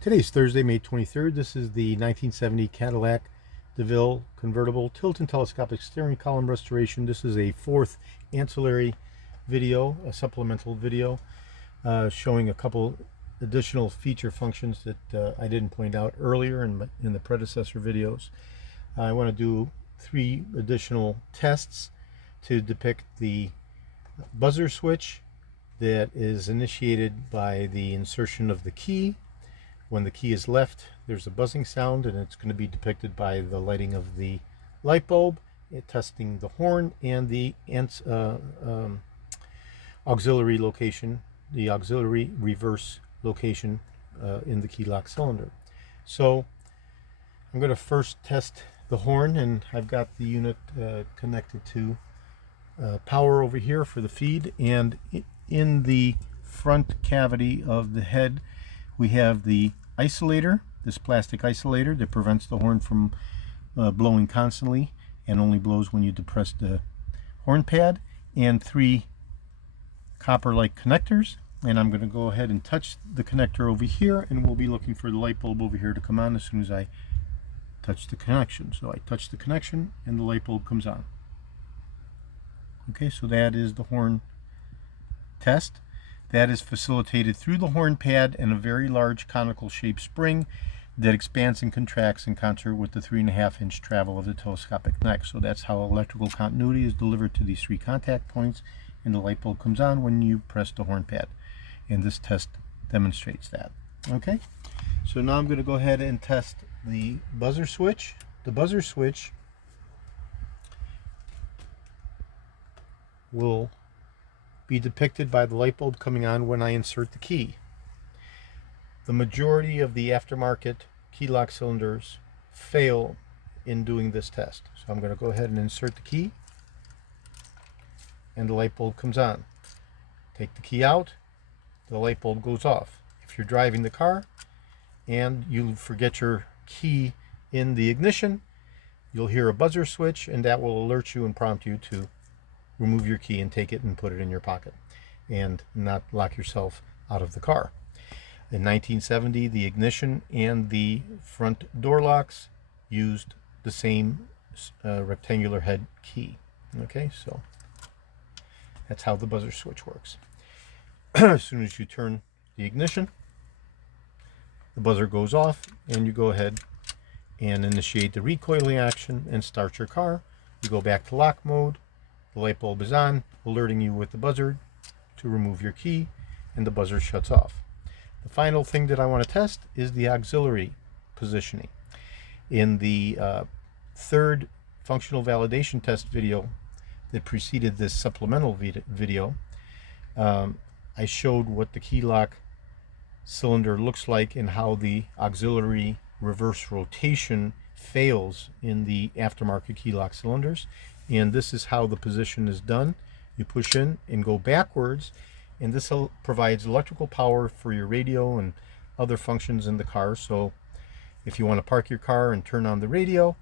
Today's Thursday, May 23rd. This is the 1970 Cadillac DeVille convertible tilt and telescopic steering column restoration. This is a fourth ancillary video, a supplemental video, showing a couple additional feature functions that I didn't point out earlier in the predecessor videos. I want to do 3 additional tests to depict the buzzer switch that is initiated by the insertion of the key. When the key is left, there's a buzzing sound, and it's going to be depicted by the lighting of the light bulb, testing the horn and the auxiliary location, the auxiliary reverse location in the key lock cylinder. So I'm going to first test the horn, and I've got the unit connected to power over here for the feed, and in the front cavity of the head we have the isolator, this plastic isolator that prevents the horn from blowing constantly and only blows when you depress the horn pad, and 3 copper-like connectors. And I'm going to go ahead and touch the connector over here, and we'll be looking for the light bulb over here to come on as soon as I touch the connection. So I touch the connection and the light bulb comes on. Okay, so that is the horn test. That is facilitated through the horn pad and a very large conical shaped spring that expands and contracts in concert with the 3.5-inch travel of the telescopic neck. So that's how electrical continuity is delivered to these 3 contact points, and the light bulb comes on when you press the horn pad. And this test demonstrates that. Okay, so now I'm going to go ahead and test the buzzer switch. The buzzer switch will be depicted by the light bulb coming on when I insert the key. The majority of the aftermarket key lock cylinders fail in doing this test. So I'm going to go ahead and insert the key, and the light bulb comes on. Take the key out, the light bulb goes off. If you're driving the car and you forget your key in the ignition, you'll hear a buzzer switch, and that will alert you and prompt you to remove your key and take it and put it in your pocket and not lock yourself out of the car. In 1970, the ignition and the front door locks used the same rectangular head key. Okay, so that's how the buzzer switch works. As soon as you turn the ignition, the buzzer goes off, and you go ahead and initiate the recoiling action and start your car. You go back to lock mode. The light bulb is on, alerting you with the buzzer to remove your key, and the buzzer shuts off. The final thing that I want to test is the auxiliary positioning. In the third functional validation test video that preceded this supplemental video, I showed what the key lock cylinder looks like and how the auxiliary reverse rotation fails in the aftermarket key lock cylinders. And this is how the position is done. You push in and go backwards, and this provides electrical power for your radio and other functions in the car. So if you want to park your car and turn on the radio,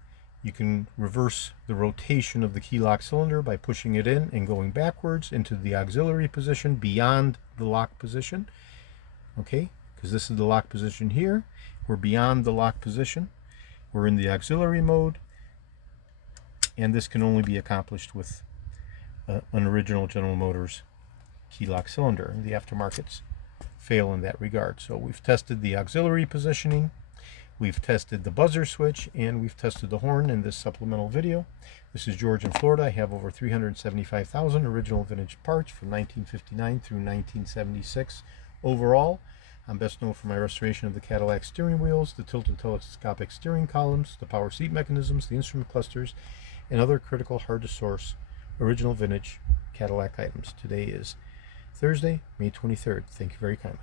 you can reverse the rotation of the key lock cylinder by pushing it in and going backwards into the auxiliary position beyond the lock position. Okay, because this is the lock position here. We're beyond the lock position. We're in the auxiliary mode. And this can only be accomplished with an original General Motors key lock cylinder. The aftermarkets fail in that regard. So we've tested the auxiliary positioning, we've tested the buzzer switch, and we've tested the horn in this supplemental video. This is George in Florida. I have over 375,000 original vintage parts from 1959 through 1976 overall. I'm best known for my restoration of the Cadillac steering wheels, the tilt and telescopic steering columns, the power seat mechanisms, the instrument clusters, and other critical, hard-to-source, original vintage Cadillac items. Today is Thursday, May 23rd. Thank you very kindly.